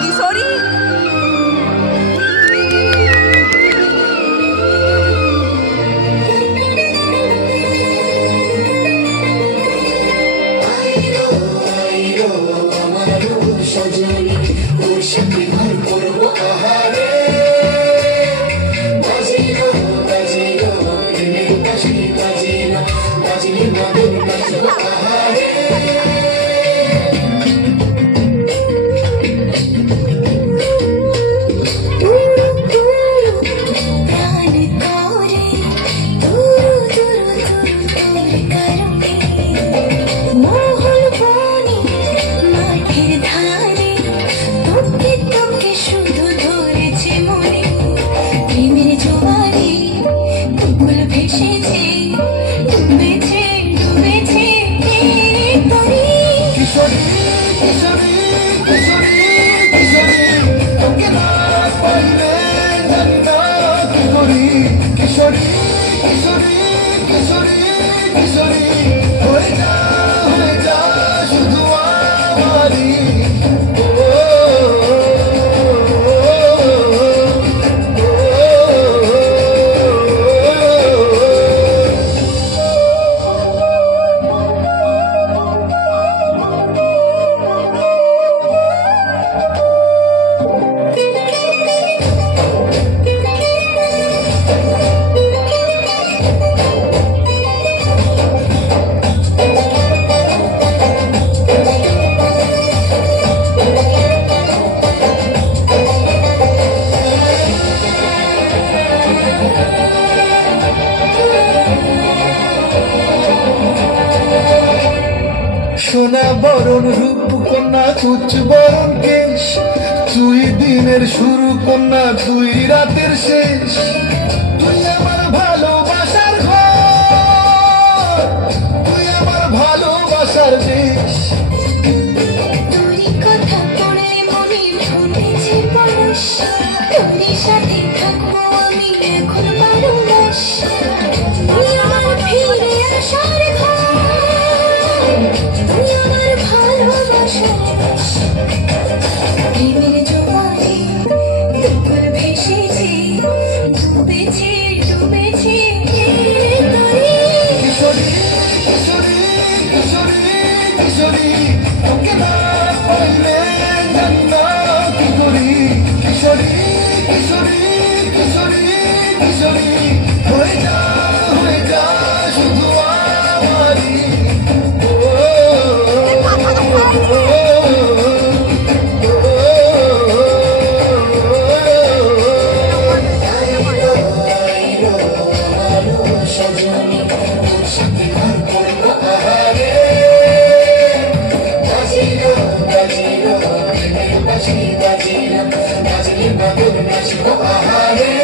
কিশোরী সোনা বরণ রূপ কন্যা উচ্চ বরণ কেশ, তুই দিনের শুরু কন্যা তুই রাতের শেষ। তুই আমার ভালোবাসার ঘর, তুই আমার ভালোবাসার দেশ। তোরই কথা পড়ে মনে ফুটেছে পরশ, তোরই সাথে থাকবো আমি এখন বারো মাস। তুই আমার ফিরে আসার ঘর, তুই আমার ভালোবাসার দেশ। প্রেমের জোয়ারে দুপুর ভেসেছি, ডুবেছি ডুবেছি তোরে। কিশোরী কিশোরী কিশোরী কিশোরী, তোকে না পাইলে জানি না কি করি। কিশোরী কিশোরী কিশোরী কিশোরী, হয়ে যা শুধু আমারই। Baji, baji, baji, baji, baji, baji, baji, baji, baji,